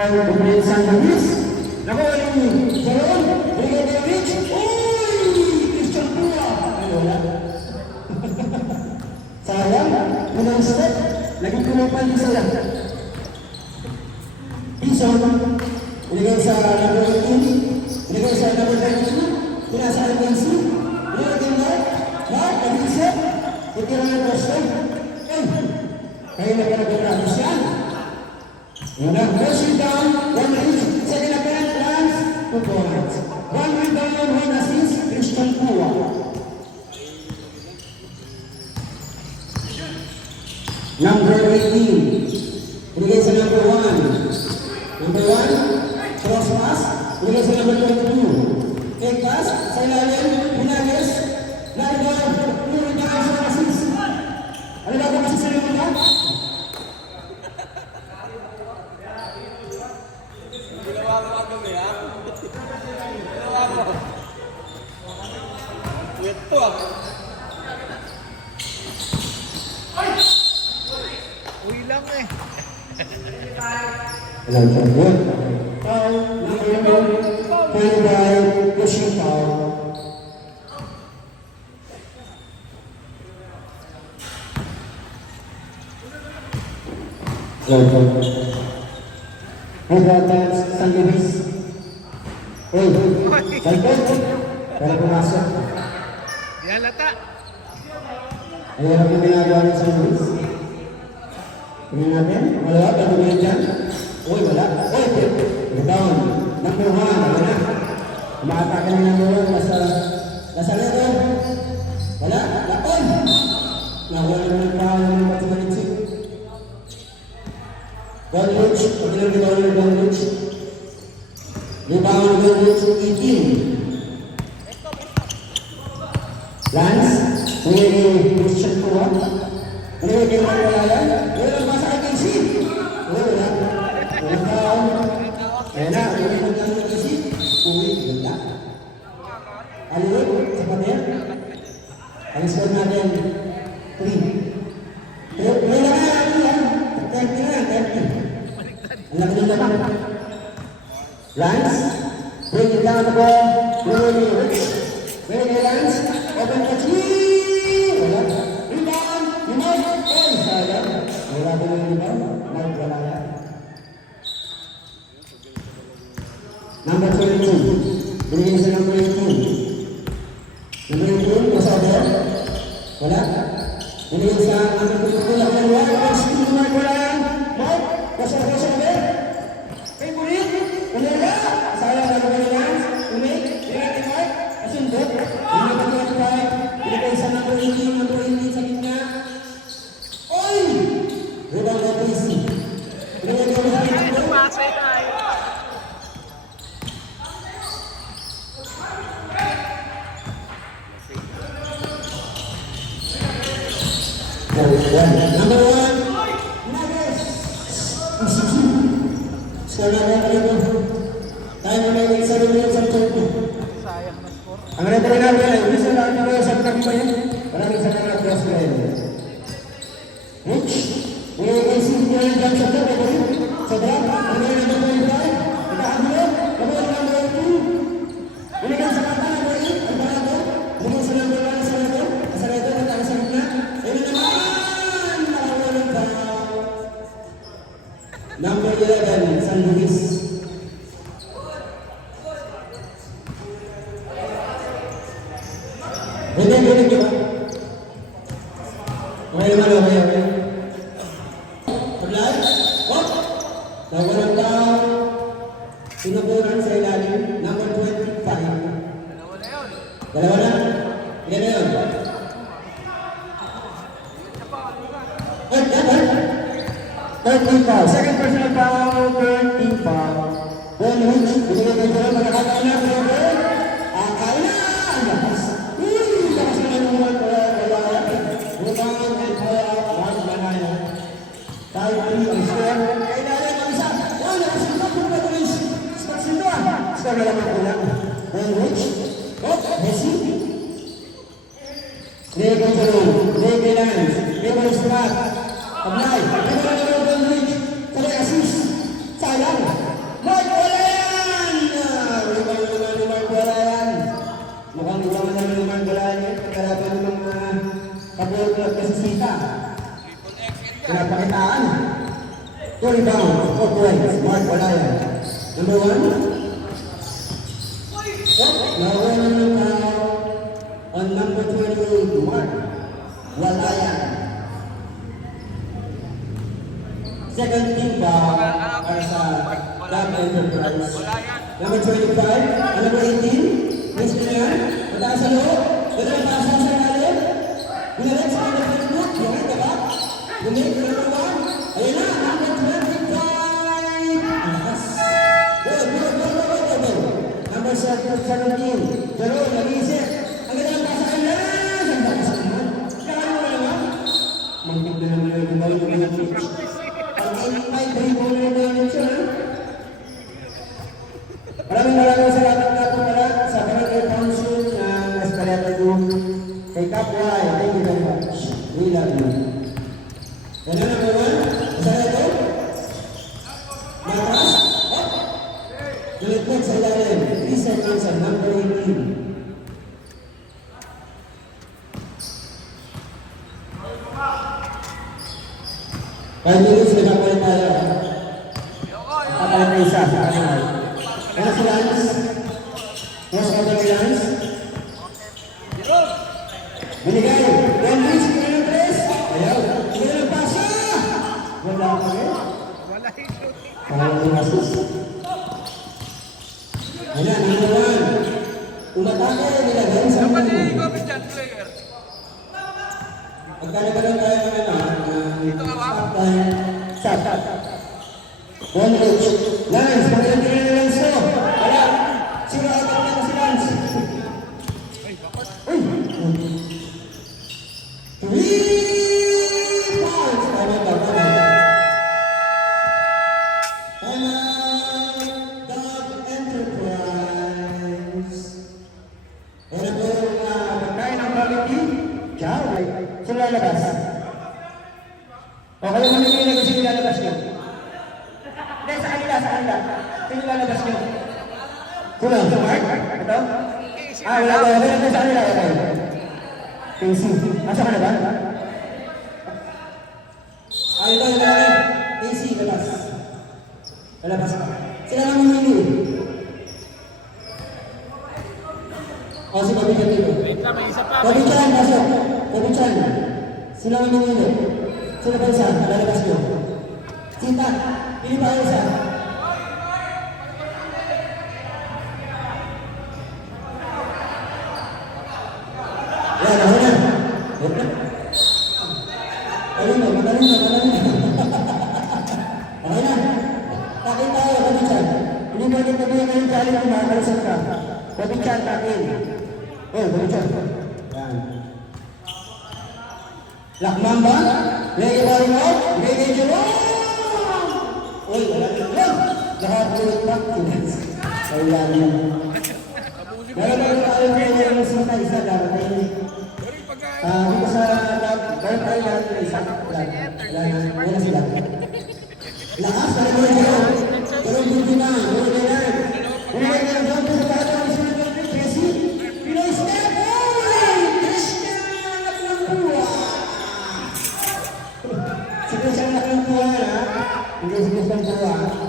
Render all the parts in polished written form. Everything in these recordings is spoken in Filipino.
ang Pumilisan Luis. Naku, yung Salon, Brigadier Rich. Uy! Christian Pua! Ay, wala. Sayang, unang step, naging kumupan din sila. Bison, inigay sa number 18, inigay sa number 22, pinasa Albansi, inigay na, nag-isip, itira ng posto. Kaya nagkakagagamos yan. Una, first down, one reach, second apparent runs, 2 points. One rebound, one assist, Christian Pua. Number 18, binigay sa number 1. Number 1, cross pass, binigay sa number 22. Take pass, sa ilalim, Pinages, rebound, rebound sa assist. Ano ba kung masasali mo ba? Ginawa mo ako niya. Ginawa mo. Ito ah. Uy lang eh. Alam ko yun. Foul, number 1, carry by pushing foul. Hidratans, San Luis. Uy, salpot. Pero pumasok. Yan lata. Ayaw na kung ginagawa ng San Luis. Tingnan natin. Wala, patuloy dyan. Uy, wala. Uy, rebound. Number 1, wala na. Umaatake na number 1. Nasa leto. Wala, lapon. Nawala ng foul ng Matsumanitsik. Goldrich, pagkilang rebound ng Goldrich. Rebound ng Goldrich, 18. Lance, may Christian Pua. Ano yung game ang wala yan? Wala ba sa akin si? Wala. Wala foul. Ayan na, wala yung magkano si? Uwi, wala. Aliwag, sa pamer. Ang score natin, 3. Wala na, ano yan? 30 na, 30. Ang laki ng laman. Lance, bring it down the ball. Really rich. Very Lance, open for 3. Wala. Rebound, rebound. Oh, sayang. Wala ba yung rebound? Wala yan. Number 22. Binigyan sa number 18. Number 18, nasa order. Wala. Binigyan sa number 22. Lakan wala. Wala yan. Mark, nasa order. Hey, Bulit. Wala. Sayang na ba yan? Umik. Binigyan Mark. Asundot. Binigyan sa 5. Binigyan sa number 18. Number 18 sa gitna. Oy! Rebound na 3. Binigyan sa number 18. Number 1, Nages. Score na rin ito. Tayo mo na yung isa rin yung sa turbo. Ang referee natin ay Wilson Arturo sa pagkakipayin. Maraming sa mga cross na yun. Rich, may isip ko yung jump shot na rin. Sa drop, ang mga number 25. Ikahablo, number 2. Binigyan sa kata number 8, ang parado. Binigyan sa number 1 sa reto. Sa reto, natang sa gitna. Ayun naman! Number 11, San Luis. Hindi ba? Okay naman, okay. Pag-live? Oh! Nawalan daw. Sinuburan sa ilalim. Number 25. Dalawa na? Ilan na yun? Foul. Second personal foul, 13 foul. Ball hooks, binigay kayo dyan, magkakataon na, Trevor. Akala na! Ang lakas. Lakas na lang naman, wala. Rebound and pull-up, one banana. Tayo 3 ang score. Kailangan ang isa. Wala, nasunod po na ito rin. Spots nito ah. Score na lang ang kulang. Ball hooks. Oh, Messi. Lego Jerome, Lego Lance, Lego Strat. Ablay, Lego Lance, Sayang. rebound, 4 points, Mark Walayan. Number 1. Nawala ng foul on number 28, Mark Walayan. Second team foul para sa Dam Enterprise. Number 25, number 18, Miss Lian, mataas sa loob, ito ang pasa sa lalim. Binalik sa mga Facebook, behind the back. Binalik, number 1. Ayun na, number 25. Ang lakas. Good. Number 17, Jerome, nag-iisip. Ang ganda ng pasa kanila. Ang lakas naman. Kaya mo naman. Mantik na naman yung bawal ng mga pitch. Ang 85, dribble na naman yung siya. Maraming salamat nga po pala sa Barangay Council ng Escaleta Group. Kay Kapway, thank you very much. We love you. Yan na number 1. Isa na ito. Matas. Nalagpag sa ilalim. 3 seconds ang number 18. Five minutes, nagkapalit tayo. Papalit na isa sa kanal. Ano si Lance? Ano si Lance? Lance? Binigay! 1 minutes, hindi na ng 3. Ayaw! Hindi na ng pasa! Wala ka rin? Wala yung shooting. Parang yung assist. Ayan, number 1. Umatake, nilagay sa mga. Pagkana-galang tayo ng stop time. Stop. One coach. Lance, magaling din na Lance ko. Wala. Sino ang kapatid na si Lance? Uy! 3 points! Tama. Dog Enterprise. Ano po ang pagkain ng quality? Ciao. Sino lalabas? O kayo manipili na kasi lalabas nyo. Hindi, sa kanila. Sino lalabas nyo? Kulang, sa Mark? Ito? Wala ba? Wala sa kanila. Casey. Nasa ka na ba? Ito. Casey, labas. Lalabas ka. Sila lang mamili. O, si Kabichan dito. Kabichan, pasok. Kabichan. Sila lang mamili. Sino ba isa? Lalabas nyo. Sita. Pili pa kayo isa. Yan, ako na. Magaling na. Okay na. Takin tayo, Kabichan. Hindi ba dito ba yung kali ng mga kalusap ka? Kabichan, takin. Kabichan. Yan. Lakmamba. Reggae Barimo. Reggae Jerome. Uy, wala lang. Lahat ulit pa. Wala lang. Meron tayo ngayon ng sinta isa darating. Dito sa meron tayo lahat ng isa. Wala sila. Lakas na naman yun. Pero hindi na. Umay na lang po sa bata ng sinta ng Tracy. Pinoy step. Christian Lakmamba. Si Christian Lakmamba na. Hindi si Christian Lakmamba.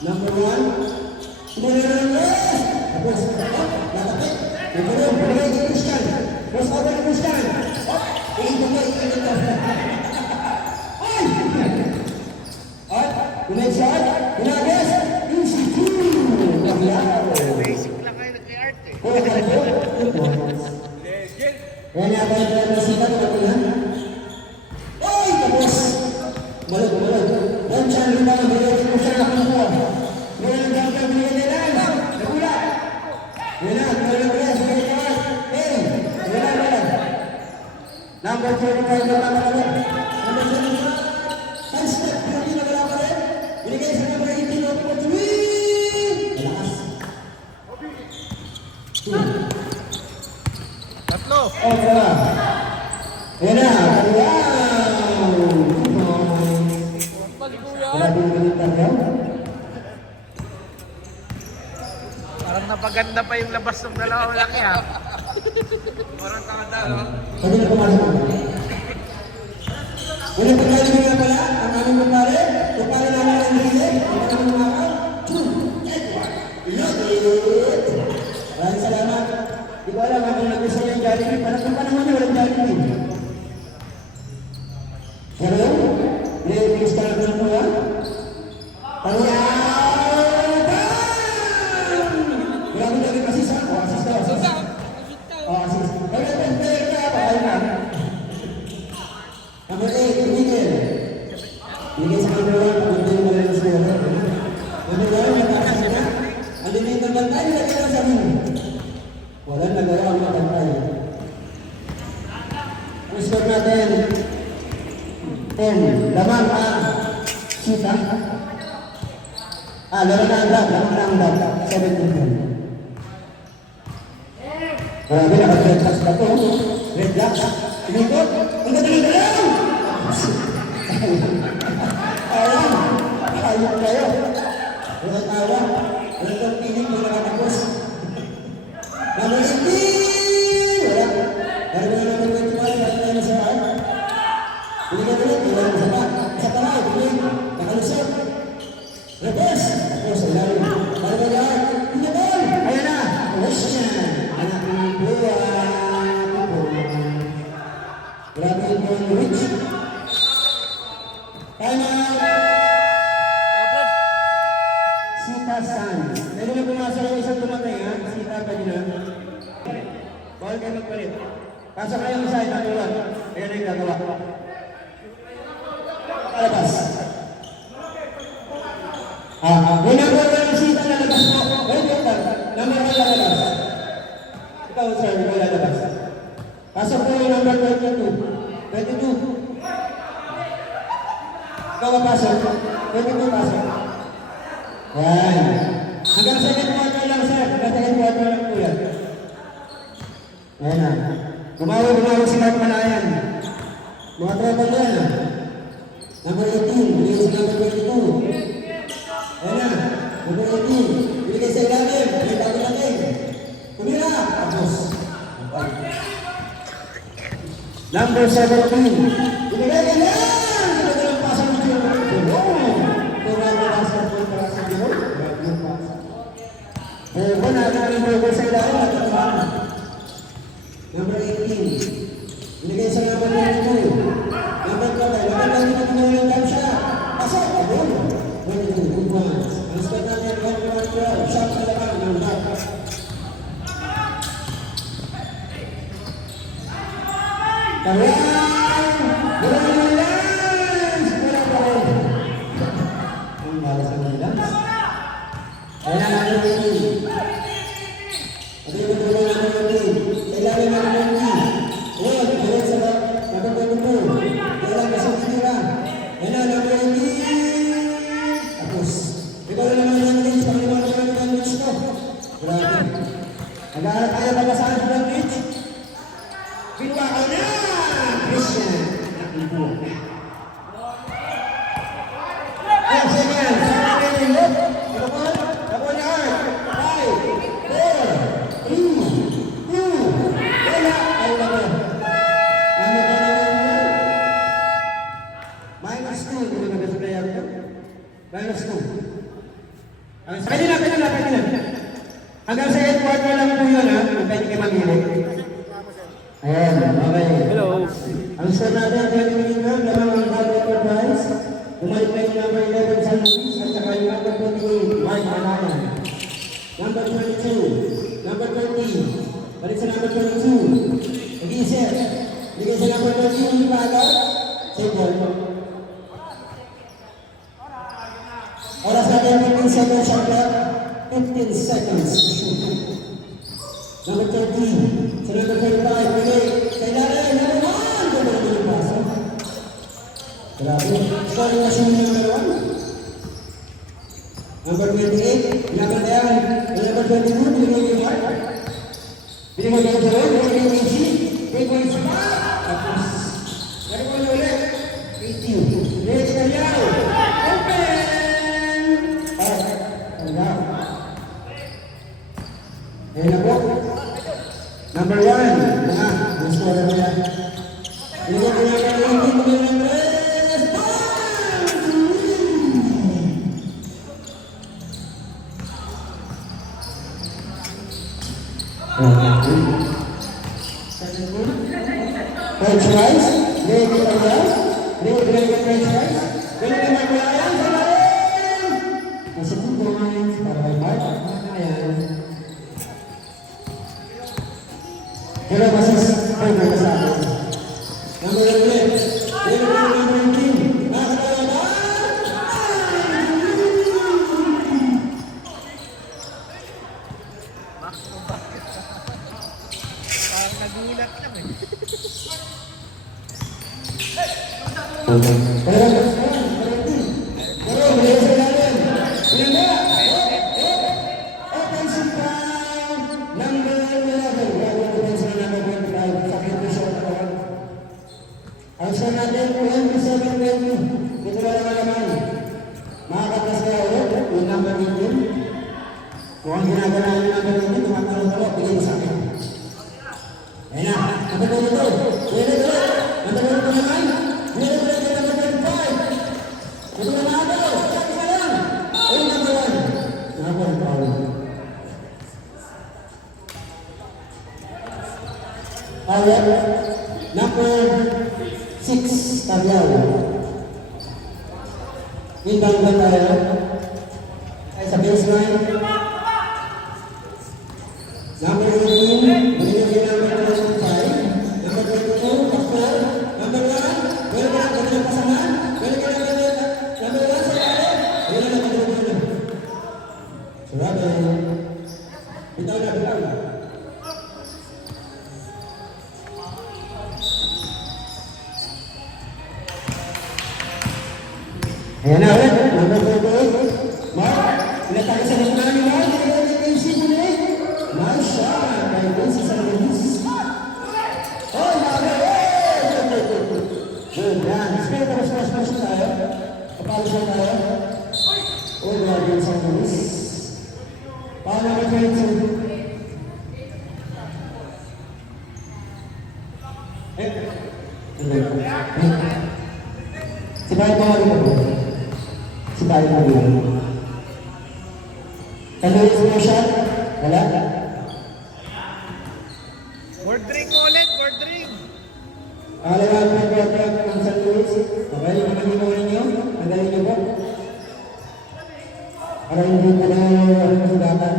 Number 1. Sumunod na lang. Tapos, natapit. Nagulong, bumigay kay Christian. Cross over ni Christian. Ikot. Ay! At, unay shot. Unagos. Easy 2. Nagyaw. Basic lang kayo nag-art eh. Kaya nga ba yung nasikat na ito yan? Ay! Tapos, balog. One chan, lima na bigay kay Christian Lakmamba. Ngayon ang gagawin bigay nila. Nagula. Number 45 na naman. Number 75. First step, hindi na wala pa rin. Binigay sa number 18 na po. Malakas. 2. Tatlo. Oh, wala. Ayan na. Wala din naman tayo. Parang napaganda pa yung labas ng dalawang laki ha. Parang tama-tama. Pwede na pumasok. Unang pagkain nga pala, ang aming kumpare, kung paano naman ang relay, kung paano naman 2, Edward, love it! Maraming salamat. Di ko alam kung nag-gusto niya yung Jollibee. Parang kung panahon niya walang Jollibee. Hello? Ladies, ka na po yan? Grabe lagi kasi sa ako. Assist daw, assist. Assist. Player ka pa. Ayaw na. Number 8, Miguel. Miguel sa number 1. Pagpunta yung mga gusto niya. Number 1, nakakasya na. Ang limit ng bantay, lagi lang sa amin. Wala nagawa ang mga bantay. Ang score natin, 10. Lamang ang sita. Lamang na ang dab. 17. Grabe, naka-red flags ba ito? Red flags? Inikot? Ang ganda-ganda! Ayun kayo. Walang tawa. Walang itong piling na nakatapos. Number 18! Wala. Dahil mo na number 21, wala tayo na sa bahay. Binigyan ulit, wala na sa bahay. Sa taray, bilig. Nakalusot. Reverse. Tapos, ilalim. Dahil mo na, pinabol! Ayan na! Question! Anak ng buwan. Grabe yung buwan rich. Time out! Sita Sanz. Dahil na pumasok yung isang tumatay ha? Sita pa din ha? Bawal kayo magpalit. Pasok kayo sa side, natulan. Ayan na yung gagawa. Palabas. May number 1 yung Sita na labas mo. Wait, number 1 na labas. Ikaw, sir, ikaw lalabas. Pasok po yung number 22. 22. Ikaw papasok. 22 pasok. Ayan. Hanggang second quarter lang, sir. Hanggang second quarter lang po yan. Ayan na. Gumawa si Mark Malayan. Mga tropa yan ha. Number 18. Binigay sa number 22. Ayan na. Number 18. Binigay sa ilalim. May bago natin. Kumira. Tapos. Number 17. Binigay ka lang. Binigay ng pasang ng sila. Kumira basketball para sa Dino. Kung natin yung sa ilalim. At number 18. Binigay sa number 22. Number 12. Number 22 yung time siya. Pasok. Ayun. 22. Good ones. Ang score natin 1-1-12. Shot sa laban. Number 12. Talang! Walang lance! Wala pa rin. Ang bala sa mga lance. Kaya na number 18. Ito yung mga number 18. Kailangan na number 18. Ayan, kailangan sa number 22. Kailangan sa tinira. Ayan na, number 18. Tapos. Ikaw na naman yung lance. Pakalimutan naman yung lance ko. Grabe. Nag-aaral tayo ba sa akin ng lance? Binuwa ka na! Christian. Ayan, sige yan. Sabi na yung look. Ako na art. 5, 4, 3, 2, wala. Ay, wala. Ano ba naman? Minus 2. Hindi ba nag-display ako? Minus 2. Pwede na. Hanggang sa 8 quarter lang po yun, ha? Pwede kayo mag-ilig. Ayan, okay. Hello. Ang score natin, 20 minutes lang, lamang ang quarter prize. Bumalik na yung number 11 San Luis at saka yung number 28, Mark Malayan. Number 22, number 13, balik sa number 22. Mag-iisip. Bigay sa number 13, hindi pa agad. Save ball. Oras natin 15 seconds shot clock. 15 seconds. Number 13, sa number 35, bigay. Kailangan, number 1. Ganda na yung paso. Grabe. Scoring na siya yung number 1. Number 28, number 10. Number 22, binigay yung Mark. Binigay yung Jerome, binigay yung AC. Binigay yung Sapa. Tapos, meron ko na ulit. 18. Next na yaw. Open! Ang yaw. Ayan na po. Number 1. Ang score na yan. Binigay ko na yung 18. Binigay yung Reyes. French fries, Greg Italian, Greg French fries, Greg Maglayan, nasa 2 points, para kay Mark, ayan. Pero masis, ay, may kasama. Number 11, number 19, nakakatawa ba? Parang nagulat lang eh. Ang sa natin, 27-20. Dito na naman. Makakatas kaya ulit, yung number 18. Kung ang ginagawa yung number 18, tumatalo-talo, bigay mo sa akin. Ayan na, matagol ito. Matagol ito naman. Matagol ito number 25. Ito na natin, sabi ka lang. Ayun number 1. Number 12. Alright, number 6, Tabiao. Inbound ba tayo? Ay sa baseline. Number 18, binigyan number 25. Number 22, Pastor. Number 1, welcome, kanilang pasaman. Welcome, number 1 sa kare. Ayun na naman yung Surabe. Bitaw na. Ayan na ulit, number 38. Mark, pinatake sa lima ni Mark. Pinatake mo na eh. Nice shot. Kaya din si Sargenis. Oh, naga eh! Good, yan. Spirit of responsibility tayo. Kapalos na tayo. Oh, grabe yung Sargenis. Paano number 22? Si Bayo pa rin ako. Si Bayo pa rin. Kaluis mo siya? Wala? Word ring mo ulit, word ring. Alagaan mo ang San Luis. Okay, magaling mo ninyo. Magaling niyo po. Para hindi po na masugatan.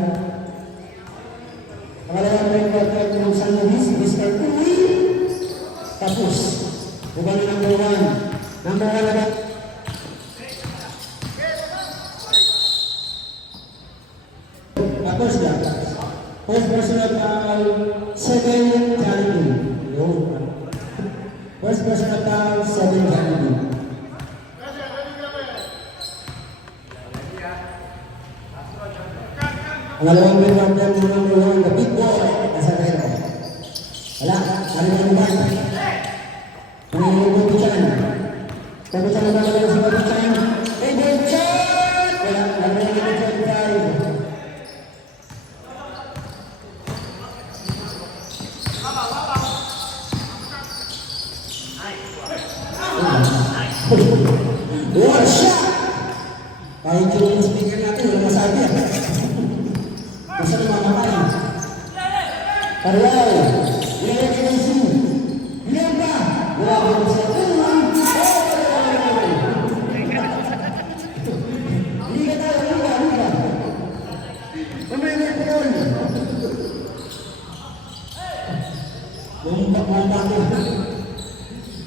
Alagaan mo ang San Luis. Mr. Uy! Tapos. Bukan na number 1. Number 1 na ba? Tapos lang. First personal foul, 7 Jollibee. First personal foul, 7 Jollibee. Ang alawang pinwanda mo number 1, the big boy, nasa rero. Wala, narinig mo ba? Narinig mo ba dyan? Tapi cara bagaimana sebagai sayang, Bechan, bagaimana Bechan tayo. What shot? Kahit yung speaker natin, wala masabi yan. Basta namamakain. Parway, ilalagay ng zoom. Bilang ba? Wala ba yung sa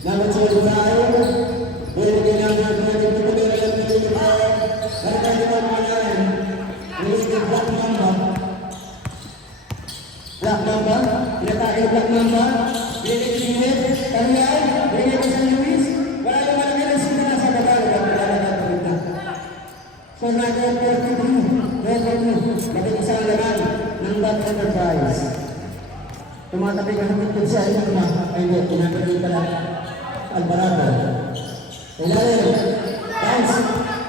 Nama cewek tayo, boleh dikenal dengan itu kebenaran dari kita. Harga kita mana? Ini black mamba. Black mamba, kita tak ada black mamba. Ini kiriman, kalian, ini pesan Luis. Walau mana kita sudah nasa kata kita. So naga perlu, bagi kesalahan, nambah enterprise. Tumatabi ka ng tugtog sa iyo na ay hindi, pinapagay ka lang Alvarado. Ilalim, bounce,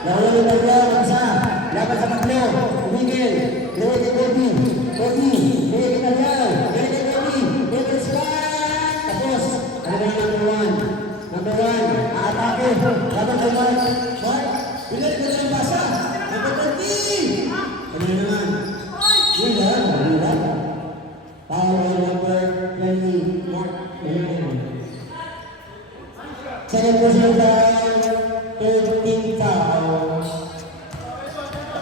nawala ng Alvarado, mag-isa, laban sa patlo, umigil, liwag kay Cody, liwag kay Talyaw, liwag kay Cody, liwag spot, tapos, ano ba number 1, aatake, laban kay Mark, pinalik ko na yung basa, number 20, ano naman, yun lang,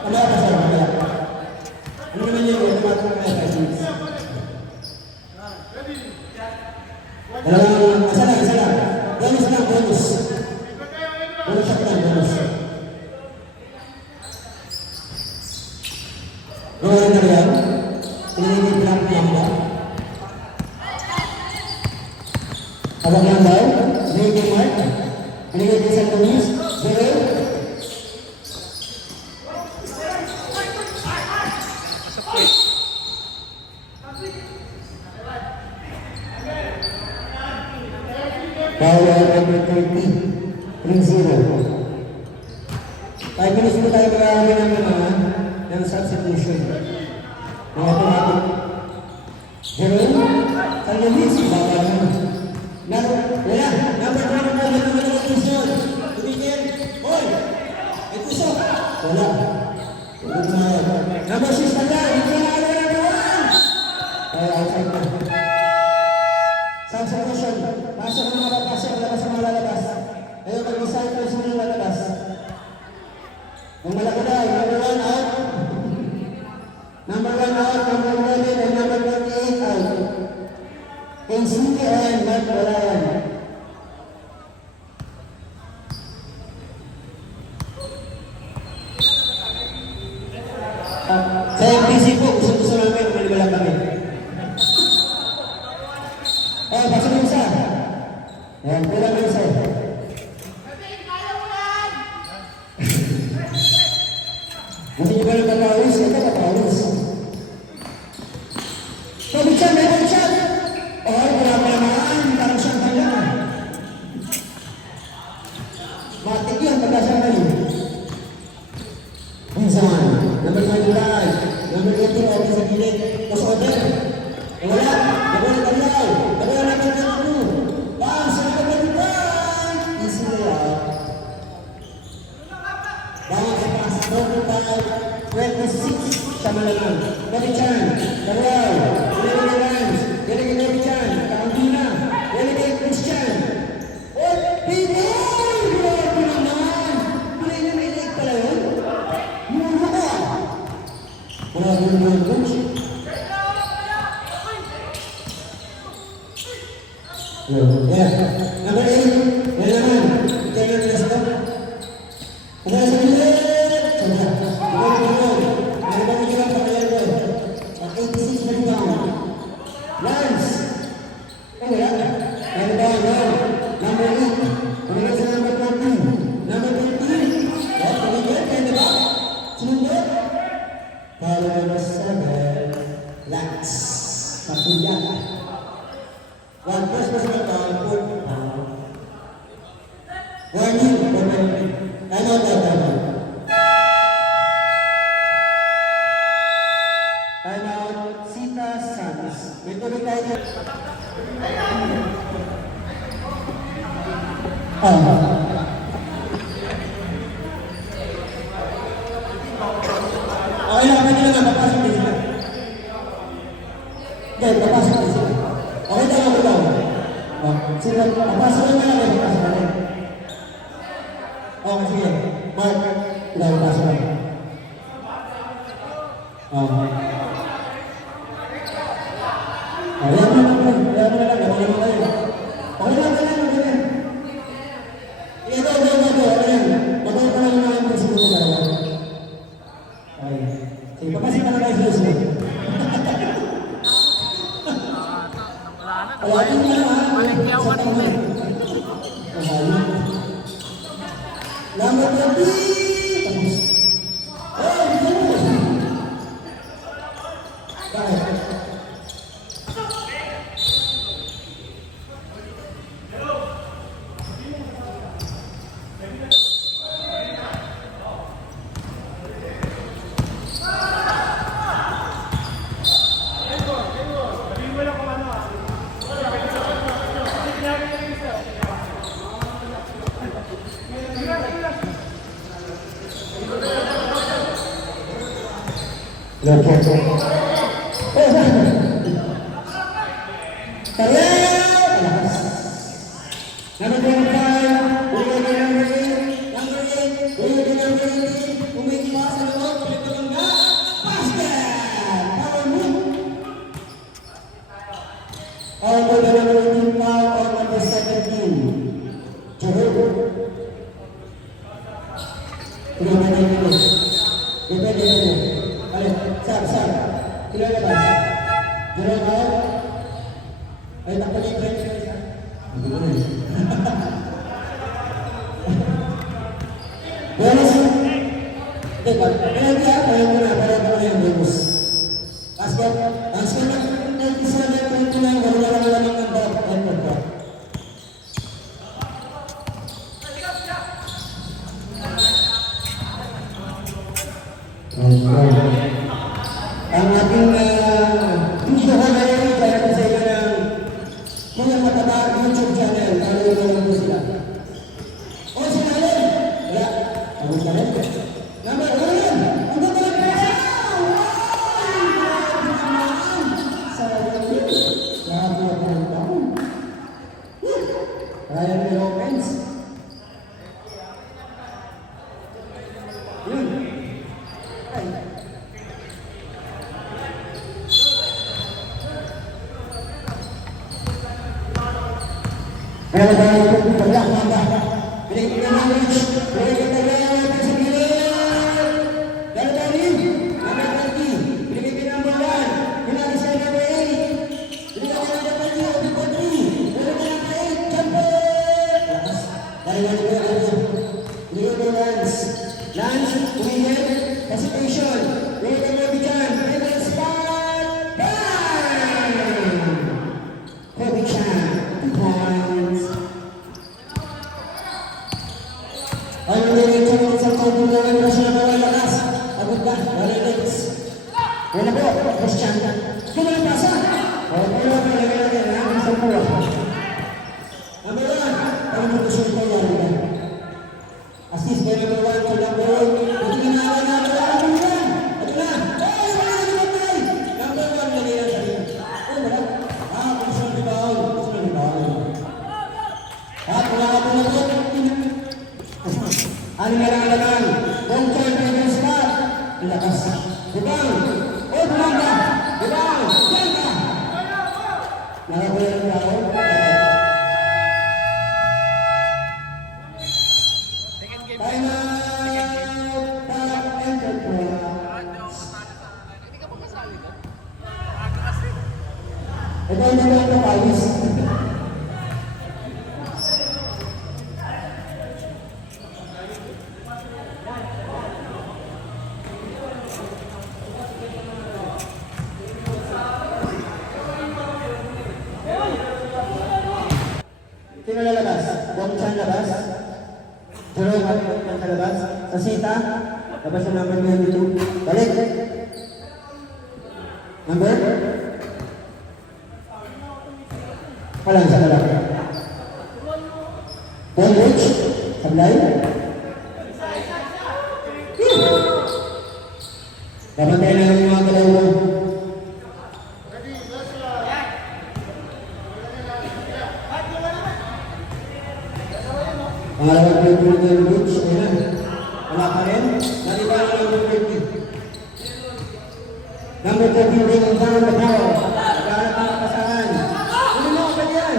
Wala ka sa wala. Ano naman yung automatic na license? Isa lang. Bonus lang, bonus. Bonus shot lang, bonus. Gawin na yan. Pinilingin lang lang ba? Awag lang daw. Pinilingin mark. Pinilingin sa tunis. Zero. Power number 30. 3-0. 5 minutes mo tayo magkakaroon ng substitution. Mga automatic. Jerome, Sanyalis, baba naman. Wala, number 1 na naman ang tusyon. Tumigil, hoy! May tusok! Wala. Number 6 na lang, hindi na alam na naman! Ay, outside na. Substitution, pasok ang mga papasok, labas ang mga lalabas. Ayaw mag-recycle sa mga lalabas. Kung malaki daw, number 1 out. Number 1 out, number 11 and number 28 out. KC and Mark Walayan. Sa MPC po, gusto namin, malibala kami. Oh, pasok yung isa. Ayan, kulang yung isa. Gusto nyo ba ng kapawis? Ito kapawis. Pabichan, may pabichan! Oh, wala pa naman. Parang siyang kanya. Matik yan, pagkasang kanya. Minsan, number 25. Number 20, okay sa gilid. Mas order. Wala. Nagawin ang kalaw. Nagawin ang kalaw. Pass, number 25. Easy na yan. Bounce pass, number 5, 26, siya malalang. Pabichan, Carol, Delegate Rams, Delegate Pabichan, Kaambina, Delegate Christian. Oh, Pinoy! Grabe naman! Kulay na may leg pala yun. Mura ka! Wala rin yung coach. Yeah. Number 8, yan naman. Taylor Castro. Ada sa bilet! Coba. Ada bagi kita pemain tu. 86 rebound. Lance. Ya. Ada bawah. Number 8. Kemudian sa number 20. Number 20. Ya, kemudian kan depan. Semua. Kalau number 7. Lance. Matiya. One first person down. Warning. Time out. Time out, Sita Santos. May tuloy tayo dyan. Okay lang, pwede lang. Papasok din sila. Okay, papasok din sila. Okay tayo ako daw. Sila, papasok din na lang. Papasok na rin. Okay, sige. Mark, ikaw papasok na. Ayan na lang. Gawin mo kayo. Okay lang. Ito. Ayan. Magawin pa lang naman yung siguro tayo. Okay. Sige, papasok na lang kayo sa Wala na. Maligyaw ka nila. Number 20. Number 8, Depende. Balik. Sab. Kailan labas? Jerome out. Ay, takbo niya yung break. Hindi mo na eh. Bonus. Diba? Kaya mo na yung bonus. Basket na 97.9, wala lang ang bawat. Ang ating video ko na yun, kaya ko sa iyo ng mga mataba YouTube channel, para yun na lang po sila. O, sila yun! Wala, abot ka rin. Number 1, ang gagawin ko siya! Sa yun, lahat na po ang taon. Ryan May Opens. Yun. Ay. Kaya tayo kung pagyak mga pinagpapalala ng Rich, pinagpapalala natin sa gilid. Daldarin, number 20, pinagpapalala number 1, pinagpapalala sa number 8, pinagpapalala number 2, number 3, pinagpapalala number 8, jumper! Lakas, dahil natin ko na Leo Lance, umihit, hesitation, Leo Levitan, Rebel Spot, bang! Kobe Chan, 2 points. Ano na yung ito sa pagbulangan na siya na lakas? Abot ka, wala next. Wala po, Christian. Kung pasa? O, kaya pa lagay natin sa pura. Number 1, ang mga gusto ko yan. Assist by number 1 to number 8. Ito ginagawa na, number 1. Ito na. Oh, wala na naman. Number 1, lagay na sa rin. Oh, wala. Gusto na rebound. Wala ka po na po. Ano na lang naman? Don't turn to your spot. Ilakas. Rebound. Oh, bumanda. Rebound. Bumanda. Nakakuha ng tao. Second game. Time out. Top Enterprise. Hindi ka pa kasali doon? Ako kasi. Ito yung mga ito, Pawis. Sino lalabas? Bong Chan labas? Jerome Chan sa labas? Sa Sita? Labas yung number 22. Balik! Number? Walang sa kalap. Paul Rich? Sablay? Kapantay na yung mga kalawa. Pangalawang play po ng Rich. Ayan. Wala pa rin. Naliba na number 20. Number 13 rin ang down the ball. Nagkaharap ng kapasahan. Ano mo ka yan?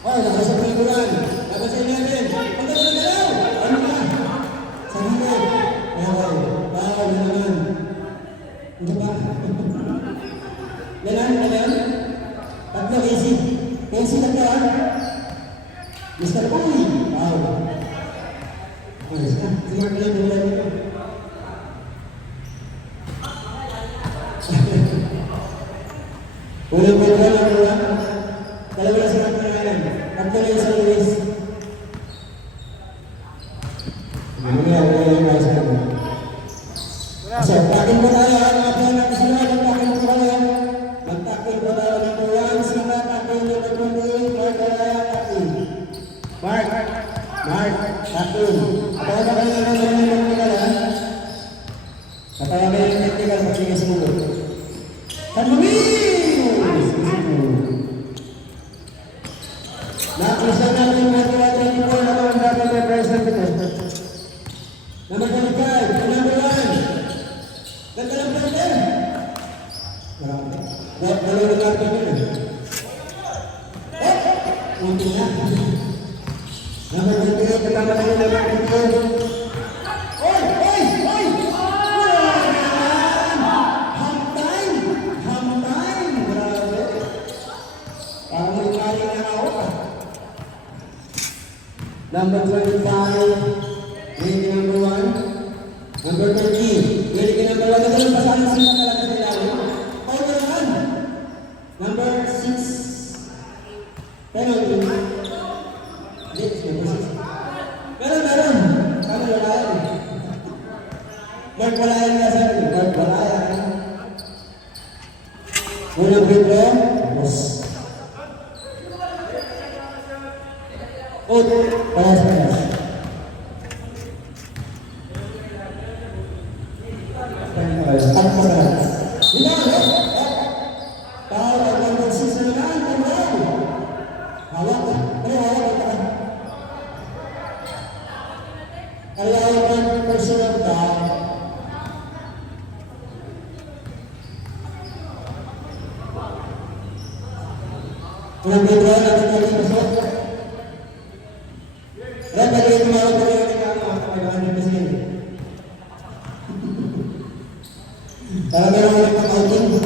Oh, nasa sa pikulan. Nasa sa 11. Punta ko na galaw. Ano ka? Sa hingin. Ayan. Bawal na naman. Ano ba? Galan? Tatlo, easy. Easy tatlo ah. Mr. Uy! Wow! Ayos na. Sige ka lang nila nito. Unang pagkala na lang. Dalawa na sila pangalan. Tatlo na yung San Luis. Wala yung sa kanya. So, takin mo tayo. Mga plan natin sila. Magtakin mo tayo. Magtakin mo tayo. Number 1, sila. Takin mo tayo. Mark, takin. Katawa ka kayo ng technical, ha? Katawa kayo ng technical, magsige siguro. San Luis! Number 25, ready number 1. Number 30, ready number 1. Nagkaroon pa sana sila talaga sa ilalim. Over 1. Number 6. Penalty. Yes, number 6. Meron. Kami wala yan. Mark wala yan nga sa akin. Mark wala yan. Unang bito, tapos. Palas. Tapos na. Tao, number 6 na naman. Tandaan. Hawak. Hawak ka. Kailangan ng personal tao. Unang bito, natin natin pasok. Rata kayo tumawag ko rin ang kailangan kasi yun. Para meron ulit ng outing.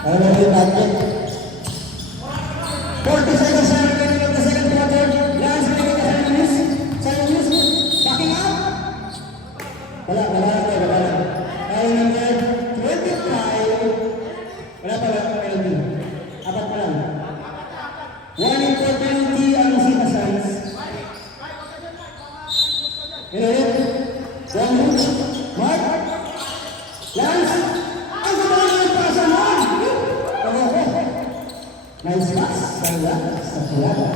Para meron yung budget. 40 seconds na remaining of the second quarter. Last minute of Simon Yus. Backing up. Wala. Kaya number 25. Wala penalty. Apat pa lang. One important penalty ang Sita Sands. Ulit. One move. Mark. Lance. Ang gabay para sa Mark. Nice pass. Sa kulada.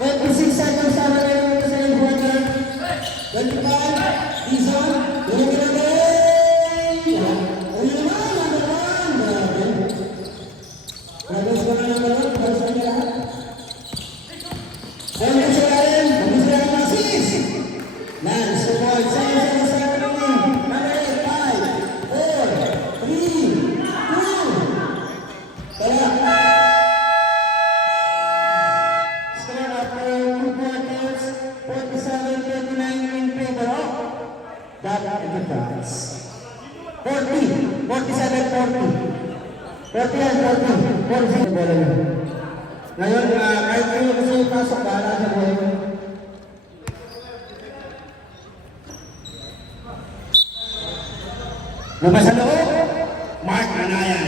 26 seconds na remaining sa second quarter. 25. Dizon. Yung ginagay. Ulo naman. Bagus ko na naman lang, bagus na nila. Send sa lalim, bagus na naman masis. Lance, support, send sa remaining. Number 8, 5, 4, 3, 2. Tala. Score after 2 quarters, 47-29 in favor of that enterprise. 47-40. 40. Ngayon, kahit kayo kasi pasok, bahala sa buhay mo. Lumas sa loob, Mark Anayan,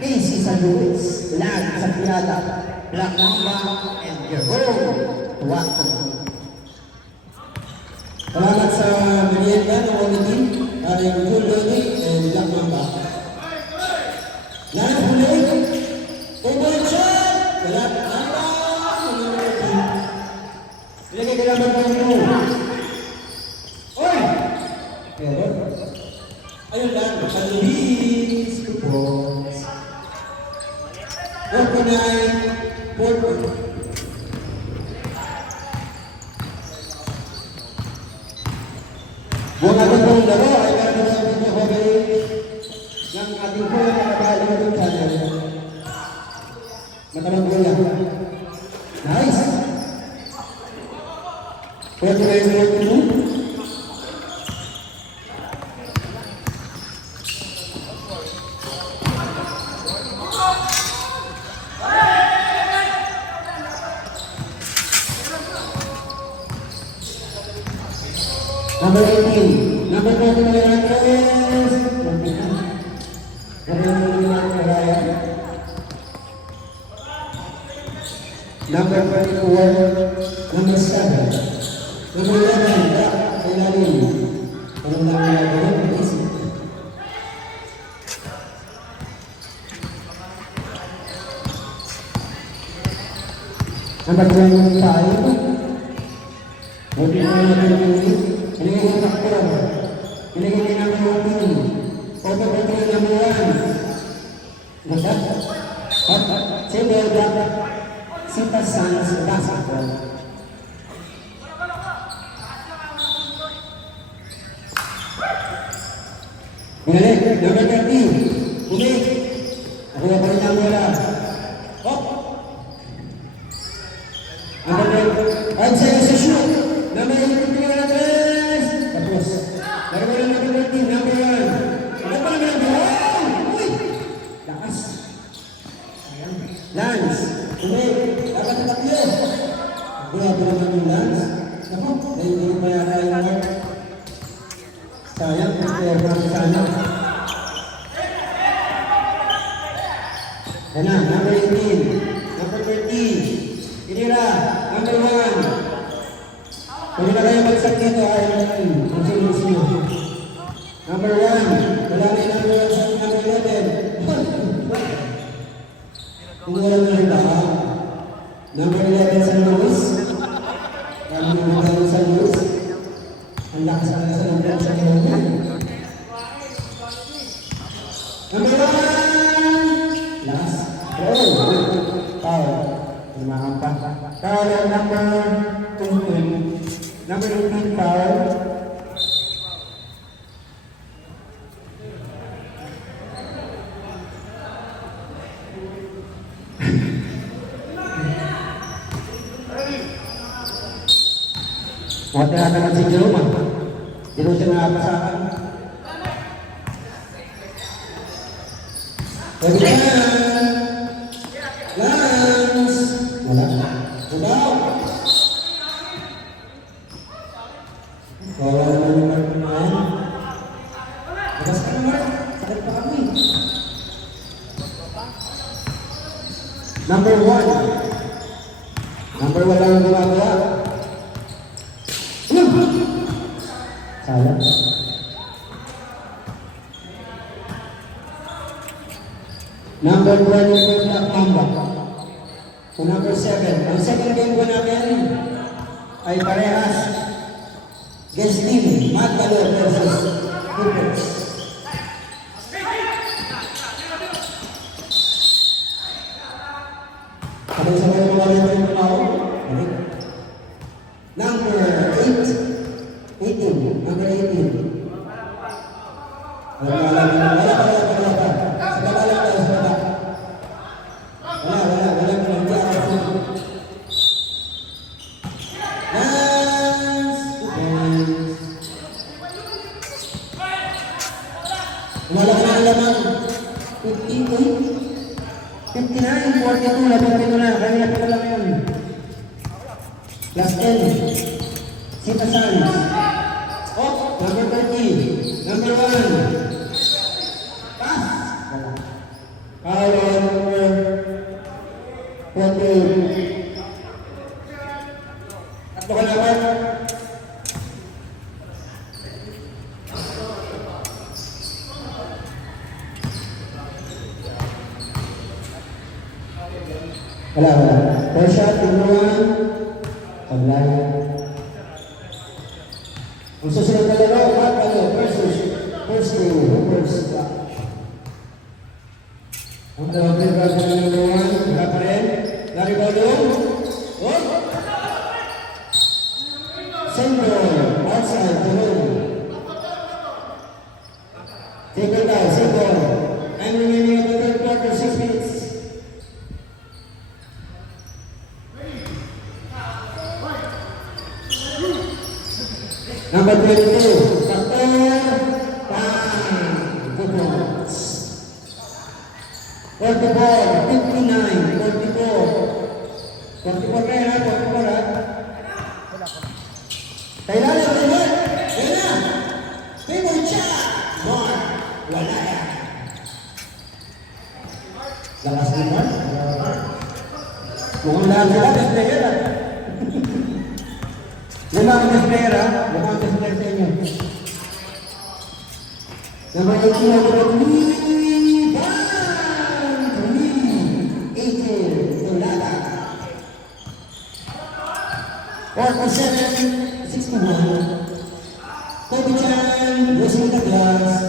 Casey San Luis, Lag sa Pirata, Black Mamba, and Jerome Tuwato. Salamat sa merienda ng Olitin, yung June Lodi, and Black Mamba. Lance Bulay, over shot, wala ilagay ka naman ng ino. Oy! Pero, ayun lang, Palulis, Kupos. 49, 40. Buong ako pong laro, ay meron sa video coverage ng ating po na nakabali ng channel. Matamang bola. Nice! 49-42. Number 18. Number 20 na yung Andres. Number 24. Number 7. Number 11. Kailalim. Anong lang nilagay? Basic. Number 25. Buti mo na natin ilagay yung taktor. Ilagay yung number 1. Auto-control number 1. Ganda? Sino yung Sita Sands basketball. Binalik, number 30. Bumik. Ako na pa rin ang wala. Hop! Number 9. 5 seconds to shoot. Number 83 na Andres. Tapos. Lagay mo lang number 13. Number 1. Ano pa naman ang buhay? Uy! Lakas. Lance. Kung na kayo bagsak dito, ayaw na kayo. Ang sunod-sunod. Number 1. Wala na yung number 1 sa number 11. Kung wala na rin ba? Number 11 sa Lewis. Kami na sa Lewis. Ang lakas ang nasa number sa kanya. Number 1! Last. Oh! Foul. Lumakampa. Foul number 2. Number 18 foul. Wala na naman si Jerome. Jerome siya nakapasakan. Pwede na. Lance. Wala. Tubaw. Wala naman yung markunan. Labas ka naman. Sakit pa kami. Number 1. Number 1 lang ang gumagawa. Sayang. Number 1 yung Black Mamba. So number 7. Ang second game ko namin ay parehas. Guest team, Magdalo versus Hoopers. Kapag sa mga mga rin ako, number 8. 18. Number 18. Wala pa. Sa baba lang tayo, sa baba. Wala. Hindi ako. Wala ka na lamang. 58. 59, 42, labang pito na. Kaya pa lang yun. Plus 10. Sita Sanz. Oh, number 30. Number 1. Pass. Power number 28. Tatlo ka na ba? Wala. First shot, number 1. Paglayo. Ang susunod na laro, Magdalo versus First Day Hoopers. Ang dalawang players na number 1, wala pa rin. Larry Balong. Oh! Sendor, outside, Balong. Sendor daw, Sendor. And remaining in the third quarter, 6 minutes. Number 22, Dr. Pan. Good points. 44, 59, 44. 44 kayo na, 44 ha. Kailangan, kailangan. Kailangan. Favorite shot. Mark. Wala yan. Lakas ni Mark. Mukhang lahat sila, best player ha. Limang best player ha. Limang best player sa inyo. Number 18, number 3. Bang! 3. 18. Tulala. 47, 61. Kobe Chan, Rosing Douglas.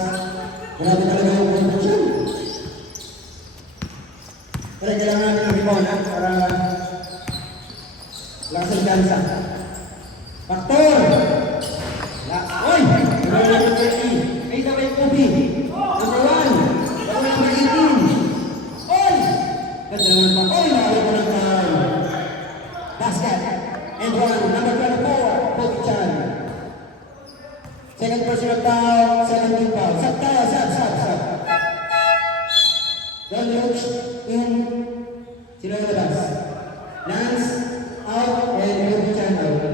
Grabe talaga yung Kobe Chan. Pero kailangan natin ng rebound ha, para lakas ang dansa. Faktor! Oy! Number 30. Ay, sabay Kobe. Number 1. Number 18. Oy! Ganda naman pa. Oy! Nakawin ko ng time. Basket. And 1. Number 24. Kobe Chan. Second personal foul. 17 foul. Sab tayo. Sab. Don't look in. Sino yung labas? Lance out and Kobe Chan out.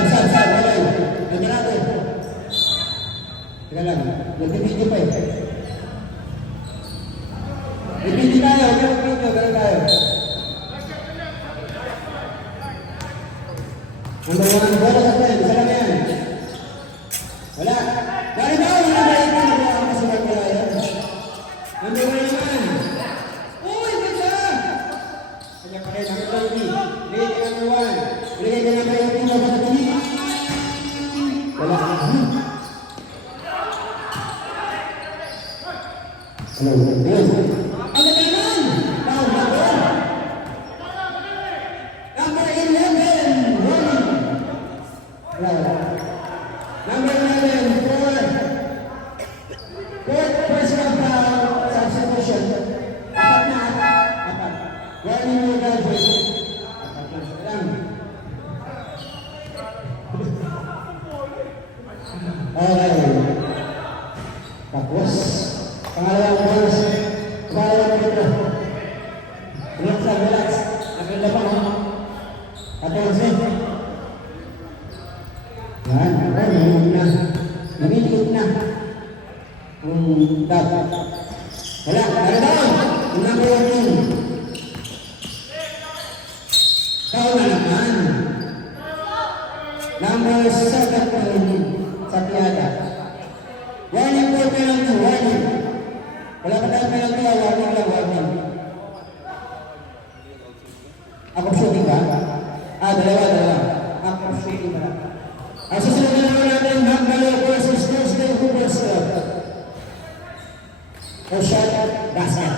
Sab. Walay. Nagkarado. Teka lang. Nag-video pa eh. Nag-video tayo. Number 1, bola sa friend. Isa lang yan. Wala. Dari ba? Wala ba yung pinagawa ang kasunod ko yan? Number 1 naman. Uy, ganda! Kanya pa rin, number 20. Late number 1. Uligay ka number 18. Wala ka na. Wala ka na. Hello, good. Ang ganda naman! Foul na ko. Number 11. Wala. Number 11, fourth personal foul, substitution. Apat na, apat. Warning mo graduate. Apat na lang. Okay. Tapos, pangalawang bonus. Pangalawang dito. Relax. Nakanda pa mo. 14. Yan, naliit na. Naliit na. Dapat. Wala, down. Number 14. Kau na naman. Number 7 sa Piada. Warning for penalty, warning. Wala pa tayo penalty, warning lang, warning. Ako shooting ba? Dalawa. Ako shooting ba? Ang susunod na naman natin, Hangalo versus Thursday Hoopers Club. O shot, basket.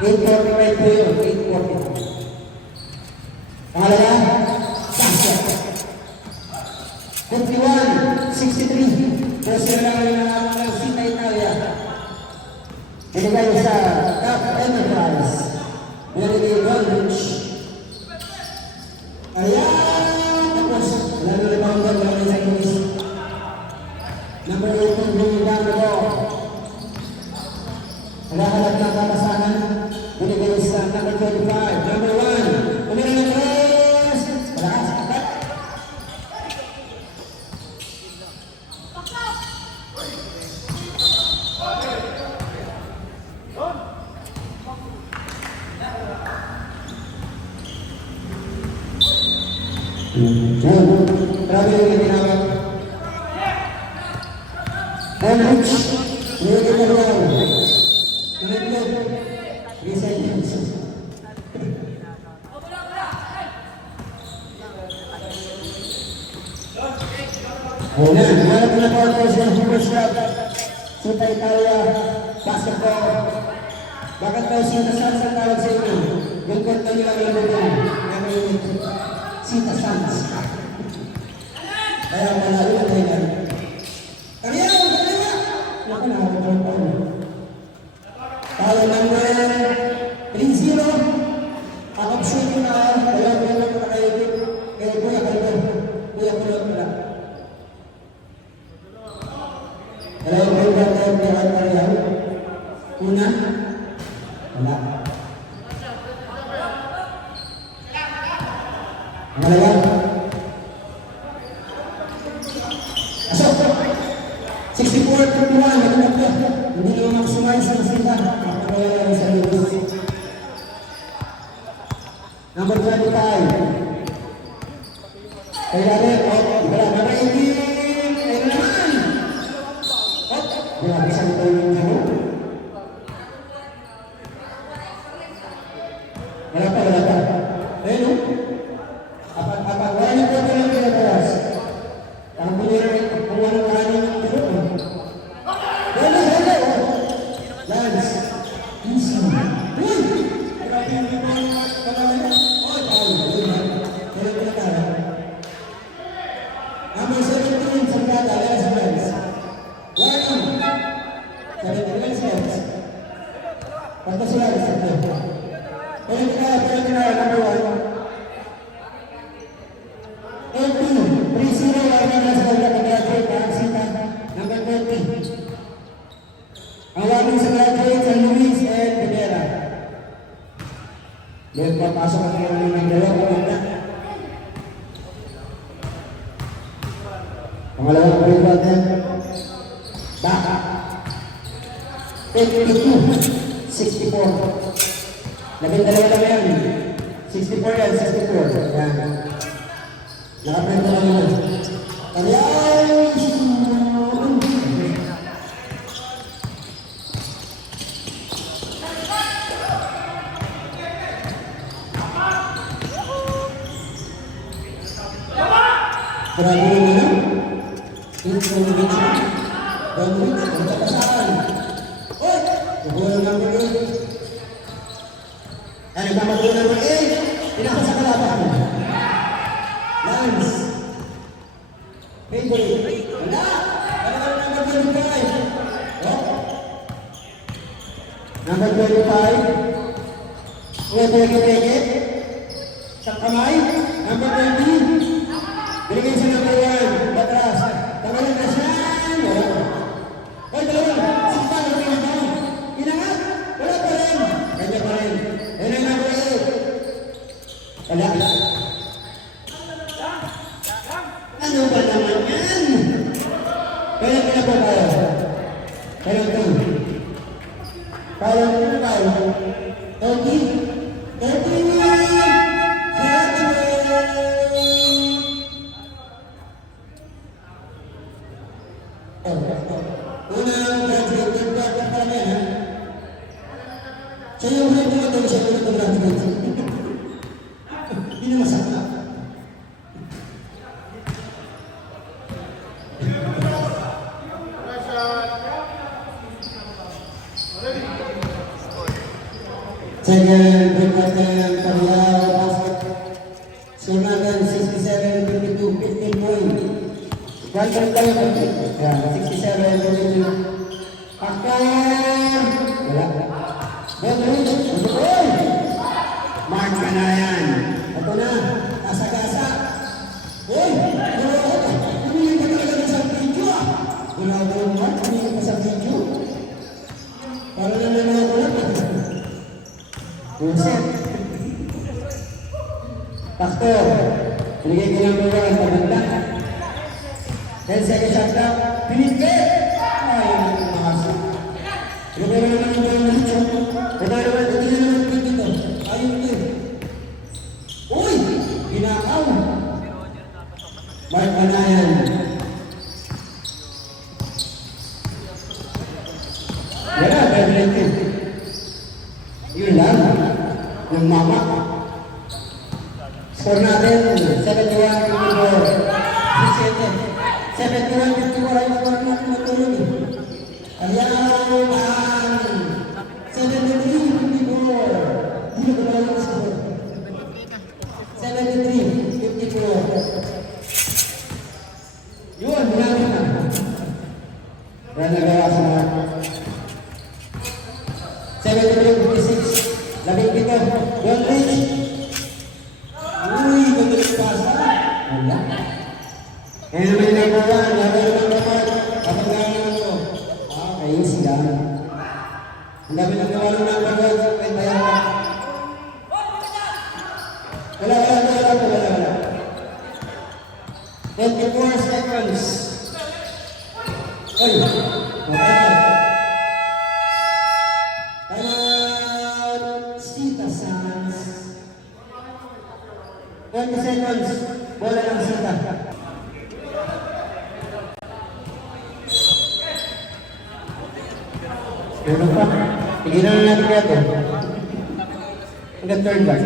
8:45 po yun, 8:45. Pangalawa, basket. 51-63. First na lang yung mga Sita Italia. Binigay sa Top Enterprise. Binigay Goldrich. Ayan! Lalo na bang gawin namin sa English. Number 18, bring down the ball. Nakakalap na kapasahan. Binigay sa number 25. Number 1. Kumira ng tres. Malakas. Apat. Grabe yung ginawag. Goldrich, nilagay na lang. Nilagay. 3 seconds. Ayan, hanap na po ang first ng Hoopers Club. Sita Italia, basketball. Bakit daw Sita Sans ang tawag sa inyo? Lingkod na nila ang labutan. Sita Sans. Kaya malalo na tayo na. Kaya mo, kaya! Naku na, ako na ako. Tayo number 3-0. Ako shooting na, wala ko na nakayagin. Kaya kuya kayo. Kuya ko lang pala. Wala yung kayo ba tayo kaya kaya? Una? Wala. Wala. Asok! 64-21, nagulog ka. Hindi naman maksumay sa sila. Makakawala lang sa Lewis. Number 25. Kaya rin, wala. Number 18. Ayun naman! Wala, isang ito yung ano. Wala pa. Ayun, no? Apat. Wala yung po lang pinatawas. Ang pinirang kung anong kanin yung pinirang. Wala. Lance. Easy. Uy! Grabe yung pinirang pagkakalala. Number 17, Sanggata, Lance Lance. Warning. 17, Lance. Basta sila, Pwede na, number 1. 18, 3-0, wala na sa graduate, ang Sita, number 20. Ang warning sa graduate, San Luis and Pedera. Ngayon papasok ang mga ng dalawa, kumanda. Pangalawang break natin. Baka. 52-64. Labing dalawa lang yan. 64 yan, 64. Yan. Nakaprento kami na. Ayan! Grabe naman yan. Introduction. Downward. Ang tapasakan. Oy! Nabuhay ng number 8. Ay, nagmamabuhay ng number 8. Pinaka sa kalaban. Lance. Favorite. Wala! Wala ka ng number 25. Oh. Number 25. Pwede. Sa kamay. Number 20. Binigay siya ng bayan, batras. Tanggalin na siya. Hoy, dalawang. Sakta, nagpingan ka. Inangat. Wala pa rin. Kanya pa rin. Yan ang number 8. Wala. Ano ba naman yan? Kaya pa tayo. Kaya ito. Kaya ito tayo. 30. 30. Unang graduated ka pa namin, ha? Siya yung hindi mo ito, siya yung graduate. Hindi na masakta. Second, Brighton, Carlao, basket. Sunagan, 67-22, 15 point. Brighton tayo, 67-22. Pakar! Wala. Oy! Mark ka na yan. Ito na, kasa-kasa. Uy! Humingi ka talaga ng isang video, ah. Grabe yung Mark, humingi ka sa video. Para na naman ako lang. Set. Pastor, binigay ko ng mga ang paganda. 10 seconds shot down. Pinipit! Ay, ang makasok. Binigay ko naman yung mga nito. Ito naman dito. Ayun ito. Uy! Ginakaw! Mark Manayan. Yan na, Bethlehem. Yun lang. Yung mama. Score natin, 71-54. 71-54 ay score natin matulog. Ayan, 73-54. Hindi ko na lang score. 73-54. Yun, marami na. Wala nagawa sa mga. 73-56. Labing pito. Don't reach. Uy, ganda yung pasa. Wala. Kaya naman yung number 1. Laban yung number 1. Kapagana naman ito. Ayun sila. Ang dami ng gawa ng number 1. Kaya tayo ka. Wala. 24 seconds. Ay, makaka. Sita Sans. 20 seconds. Bola ng Sita. Ano pa? Tigilan na natin kaya ito. Hanggang third back.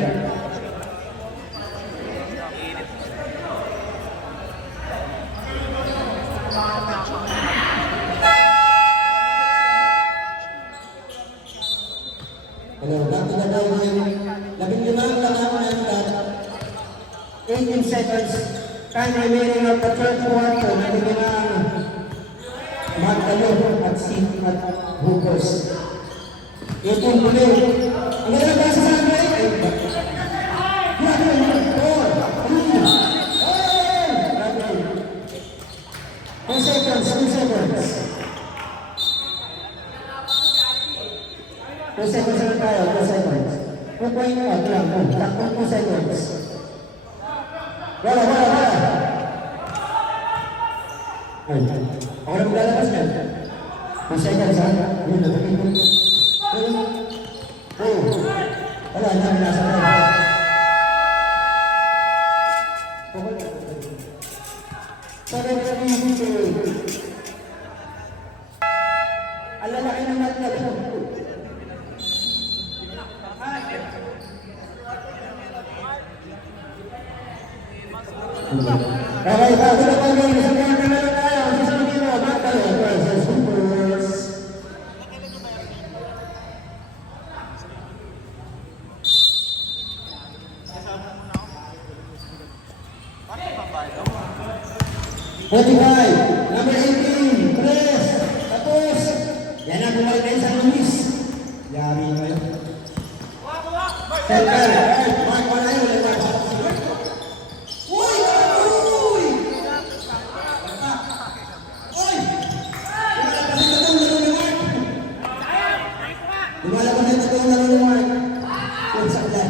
Ano, 18 seconds. Time remaining of the third quarter. Nabigyan ng Magdalo at Sid at Hoopers. 18 muli. Ang ganda na basa sa amin. Ay, grabe. 4, 3. 2 seconds. 2 seconds lang tayo. 2 seconds. 2 point out lang. Takpong 2 seconds. Wala. Ay, ako na maglalabas yan. 2 seconds, ha? Ayun, nagpapin ko. Wala na, nasa tayo. Okay, bago na po ngayon, isang kaya na lang tayo. Susunod mo, Matalo versus Hoopers. Number 18, Tres, tapos, yan ang bumalik kayo sa Luis. Yari kayo. Center, Mark Manayo, Mark. Uy! Uy! Uy! Lumalabas na itong laro ni Mark. Uy, saklan.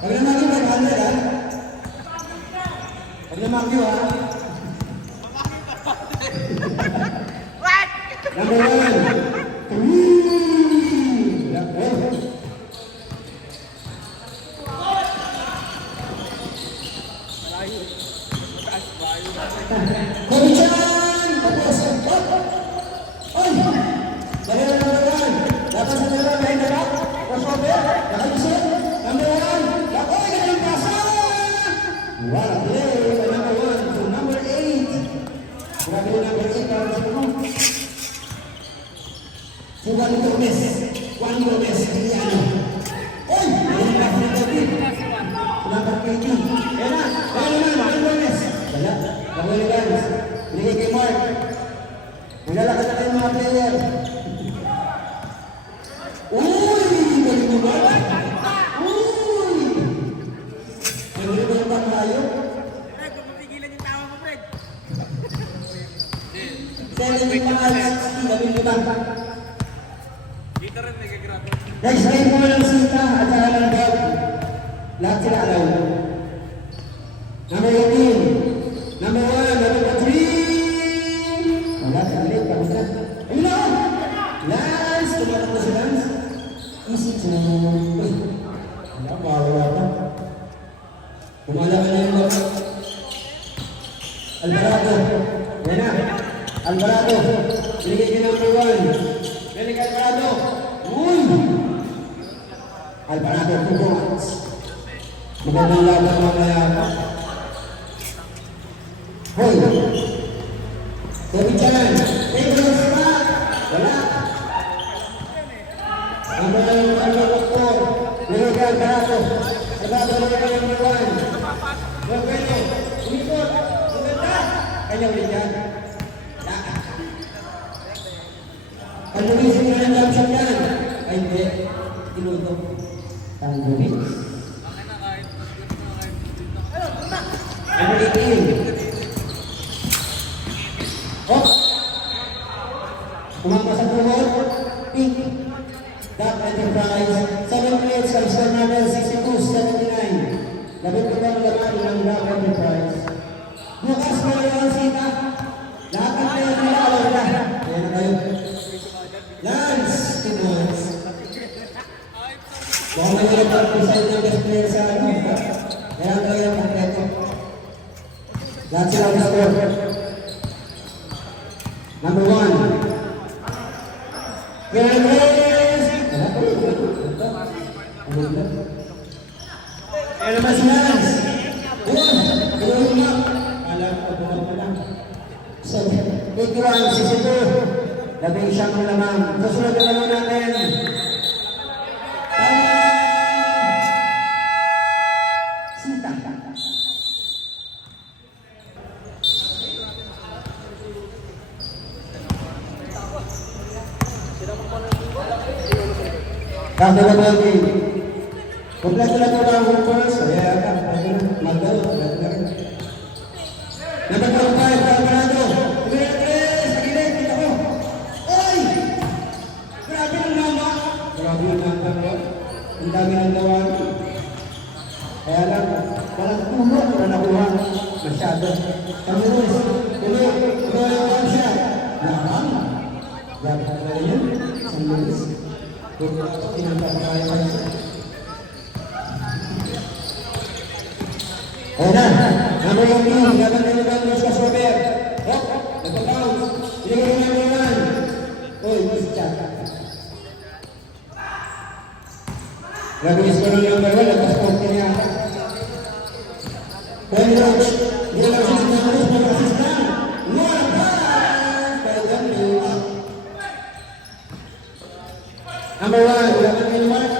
Pag namagi, 500 ha? Pag namagi ha? Number 1. 3. Kobi-chan! Tapos, oy! Dahil ang number 1. Dapat sa number 1, dahil na crossover, nakalusot. Number 1. Oy, ganang pasan! What a play by number 1 to number 8. Grabe yung number 8 para sa mga. Juan Gomez, hindi ano. Oy! Ayun na, David. Number 18. Ayan na, Juan Gomez. Wala, Gabriel Gans. Binigay kay Mark. Maglalakad na kayo mga player. Uy! Galing mo ba? Uy! Galing mo ba tayo? Fred, kung mapigilan yung tawa mo, Fred. 75, galing mo ba? Dito rin, nagkagrabo. Next game po ng Sita at saka ng Bob. Lahat sila alaw. Number 18. Number 1. Number 3. Wala, salit. Pagkat. Ayun na! Lance! Tumatak na si Lance. Easy to... Uy! Wala, mawala pa. Kumala ka na yung Bob. Alvarado. Yan na. Alvarado. Binigay ka number 1. Binigay ka Alvarado. Uy! Alvarado, 2 points. Magandang laban mamaya. Hoy! Kobi-chan! Tables back! Wala! Ang mga yung po. Binigay ka Alvarado. Alvarado na kayo yung number 1. Bueno, umikot. Maganda. Kanya ulit yan. Ang lumisin nyo ng jump shot yan. Ay, hindi. Tinuto. Ang lumis. Number 18. Oh! Kumama sa tuhod. Pink. Duck Enterprise. 7 minutes. Ang score number 62-79. Labit ko ba ang laman ng Duck Enterprise? Bukas mo yung Sita. Lahat ng player nila alaw na. Kaya na kayo. Lance! 2 points. Baka may nilagyan po sa'yo ng best player sa ano. Kaya ang kayo ng kompleto. Lahat sila ang score. Number 1. Karen Reyes! Wala po yun. Ano ba? Kaya naman si Lance. Buwan! Buwan mo na. Alam ko, buwan mo lang. So, 81, 62. Labing siyang lamang. Susunod na naman natin. Sita. Kasi na ba yung kompleto na ito ang workers? Kaya ka, magdalo. Number 5, Alvarado. Sa gilid, kita ko. Oy! Grabe ng mama. Grabe yung number ko. Ang dami ng gawa. Kaya lang, walang tulog na nakuha. Masyado. Kami Ruiz, tuloy ang siya. Nakakam. Grabe ka na yun. San Luis. Tinagpapakaya ka siya. Ayun na. Number 18. Laban na yung Luis Casober. Hop. Nagpa-bounce. Binigay yung number 1. Uy, Luis Chaka. Grabe yung score ng number 1. Nagpa-score. Rhodes. Hindi lang siya nagkakaroon ng assist na. More pass by Gambit. Number 1, wala kang may mark.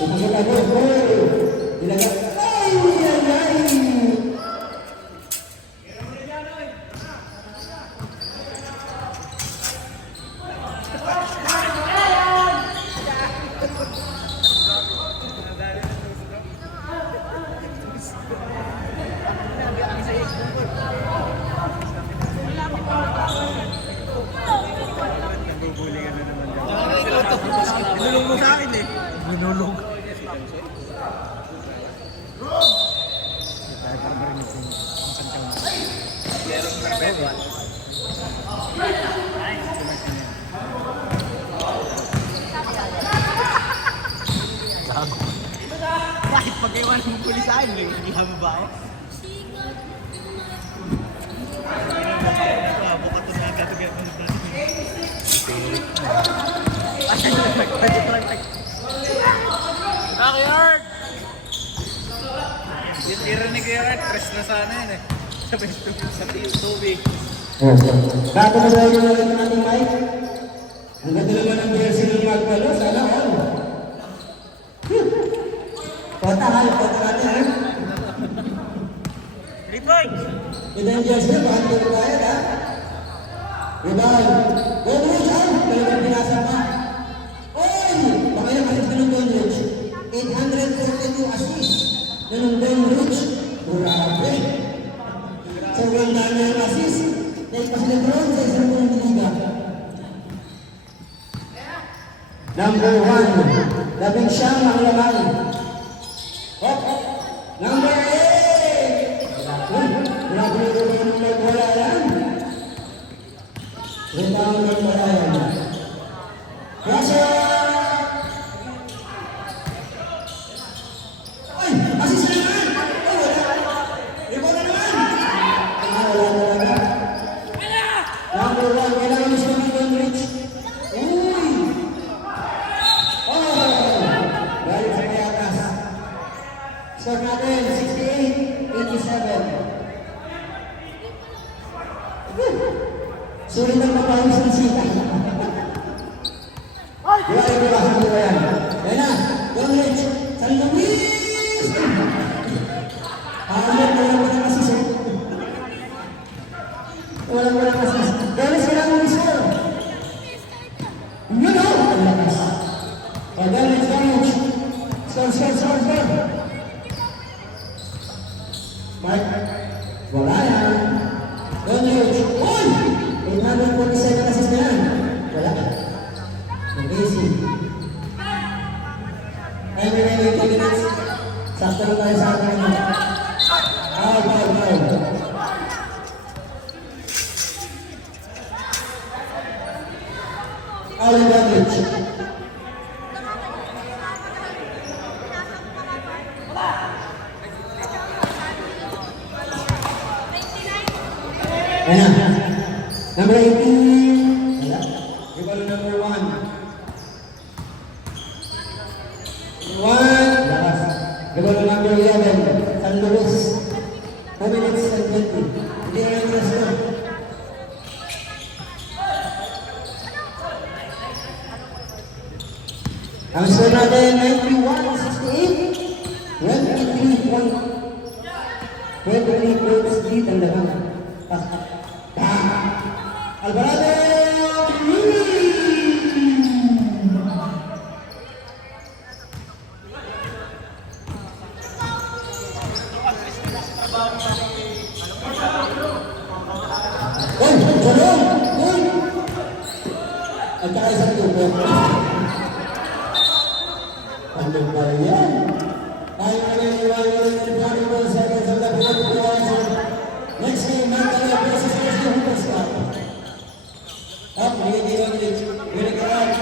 Pumasok ako, goal. Ilagay. Ay, ay, ay. Nilulong mo sa akin eh. Binulog. Kahit pag-iwan ng pulis sa akin, hindi kami ba ako? Bukat na nagkatagyan mo sa Backyard! Yung tirinig ko yung press na sana yun eh. Sa tubig. Bago na daw yung ulit ng ating mic. Ang ganda naman ng jersey ng Magpalo. Sana all. Kota natin ha. 3 points! Ito yung jersey na, bakit ko tayo ha? Rebound. Go Rouge out! Talagang pinasa pa. Oy! Baka yung assist na ng Don Rouge. 842 assists na ng Don Rouge. Grabe! Sobrang dami ang assist. Naipasilagron sa isang buong liga. Number 1. Labing siyang ang lamay. Hop! Number 8! Grabe na ito naman ng wala yan. Rebound ng Marian. Pressure! Ay! Assist na naman! Ay, wala! Rebound na naman! Wala. Number 1, kailangan mo siya ng Don Rich. Uy! Oh! Galing sa Mayakas. Score natin, 68-87. Sulit ang papawis ng sita. Diba? Sabi ko yan. Yan na, Don Rich, San Luis! Walang assist eh. Walang assist. Don Rich, kailangan mo score. Yun o! Ang lakas. Don Rich. Score. Mark, wala yan. Don Rich, uy! 847 assist na yan. Wala. Amazing. Time remaining 2 minutes. Sakto na tayo sa ating mga. Foul. Alan Dandridge. Ayan na. Number 18. Wala. Rebound number 1. Lakas. Rebound number 11. San Luis. 2 minutes and 20. Hindi na yung rest na. Ang score natin 91-68. 23 points lead ang laban. Alvarado! Jalong! At saka isang tubo. Ano ba yan? Tayo na naniwala ng 21 seconds of the fourth quarter. Next game, Magdala versus Leslie Hoopers Cup. Up, binigay Don Rich. Binigay Raj.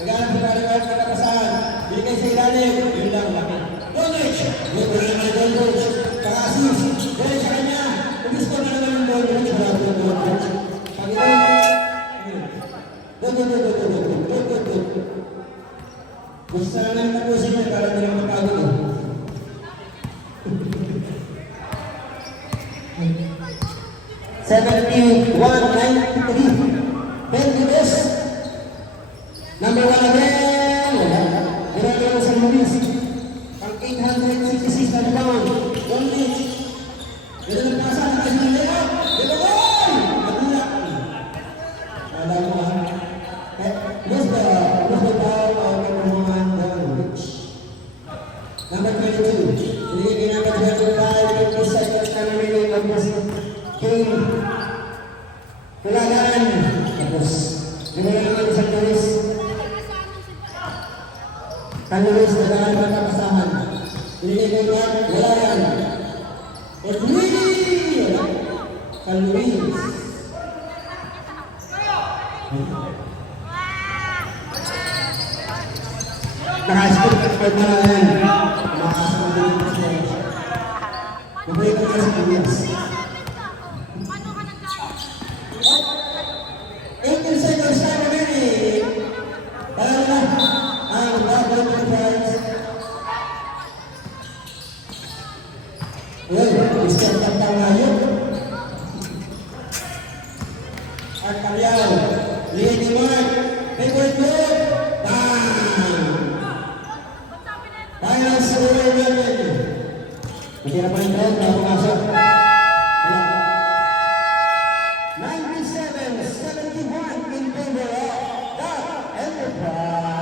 Naghanap ng kalimutan na nakasahan. Binigay sa ilalim. Yun lang, laki. Don Rich. Good na naman Don Rich. Kakasis. Dahil sa kanya. Gusto na naman yung Don Rich. Wala po Don Rich. Gusto na naman tapusin niya para hindi lang mapagod. 71-93. Benditos. Number 1 again. Ginagawa sa Luis. Ang 866 na pound. 1 minute. Ganun ang pasa. Nakasya ng layup. Ginagawa! Nagulak. Alam mo ha? Lose the ball of number 1, Don Rich. Number 22. Hindi ginagawa sa 5, 50 seconds na remaining of this game. Kulagaan. Tapos, ginagawa naman sa Luis. Kan Luis, nagkaan ba kapasahan? Ginagawa niya, wala yan. At Luis! Kan Luis. Naka-skip ka na yan. Makasama din yung stage. Nabalik ka na sa Luis. 18 seconds na remaining. Para na ang Double Prize. Well, isang tatang ngayon. At Kalyaw, Lady Mark, favorite group, bang! Final score natin. Matira pa yung crowd, nakapasok. 97-71 in favor of the Enterprise.